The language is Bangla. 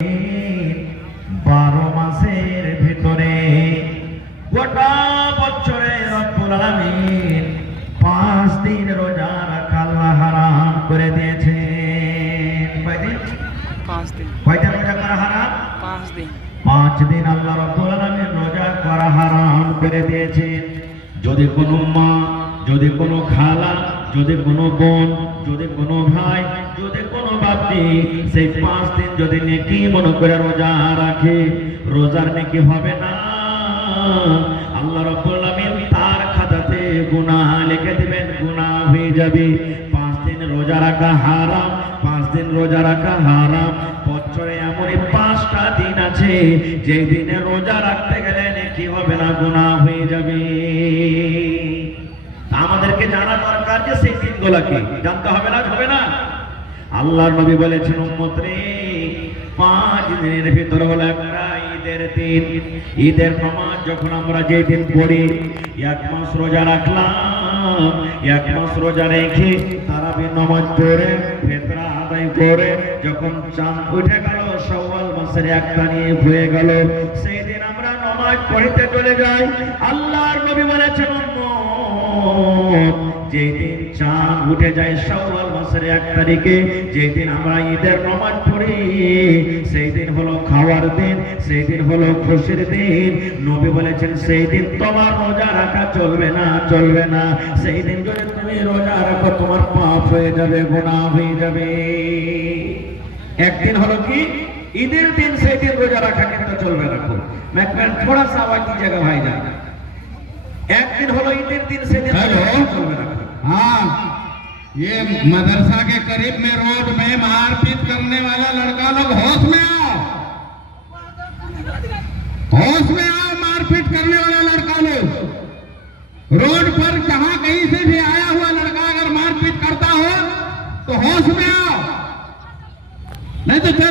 12 মাসের ভিতরে গোটা বছরে রব্বুল আলামিন 5 দিন রোজা রাখা আল্লাহ হারাম করে দিয়েছেন। কয়দিন? 5 দিন। কয়দিন রোজা করা হারাম? 5 দিন। 5 দিন আল্লাহ রব্বুল আলামিন রোজা করা হারাম করে দিয়েছেন। যদি কোনো মা, যদি কোনো খালা, যদি কোনো বোন, যদি কোনো ভাই, যদি কোনো বাপি সেই 5 দিন যদি নেকি মনে করে রোজা রাখে, রোজার নেকি হবে না। আল্লাহ রাব্বুল আলামিন তার খাতাতে গুনাহ লিখে দিবেন, গুনাহ হয়ে যাবে। 5 দিন রোজা রাখা হারাম, 5 দিন রোজা রাখা হারাম। বছরে এমনই 5টা দিন আছে যেই দিনে রোজা রাখতে গেলে নেকি হবে না, গুনাহ হয়ে যাবে। আমাদেরকে জানা দরকার যে সেই দিনগুলো কি, জানতে হবে না? হবে না? আল্লাহর নবী বলেছেন, উম্মত রে, 5 দিনের ভিতর হলো একটা ঈদের দিন। ঈদের নামাজ যখন আমরা যেই দিন পড়ি, 1 মাস রোজা রাখলাম, 1 মাস রোজা রেখে তারাবির নামাজ পড়ে ফিতরা আদায় করে যখন চাঁদ উঠে গেল, শাওয়াল মাসের 1 তারিখ হয়ে গেল, সেই দিন আমরা নামাজ পড়তে চলে যাই। আল্লাহর নবী বলেছেন, যেদিন চাঁদ উঠে যায় শাওয়াল মাসের 1 তারিখে, যেদিন আমরা ঈদের নামাজ পড়ি, সেই দিন হলো খাওয়ার দিন, সেই দিন হলো খুশির দিন। নবী বলেছেন, সেই দিন তোমার রোজা রাখা চলবে না, চলবে না। সেই দিন যদি তুমি রোজা রাখো, তোমার পাপ হয়ে যাবে, গুনাহ হয়ে যাবে। একদিন হলো কি ঈদের দিন, সেই দিন রোজা রাখা কিন্তু চলবে না। मैं थोड़ा सा आवाज दीजिएगा भाईजान। एक दिन होलो ईদের दिन से दिन चलবে না। हाँ, ये मदरसा के करीब में रोड में मारपीट करने वाला लड़का लोग होश में आओ, होश में आओ। मारपीट करने वाला लड़का लोग रोड पर जहाँ कहीं से भी आया हुआ लड़का अगर मारपीट करता हो तो होश में आओ, नहीं तो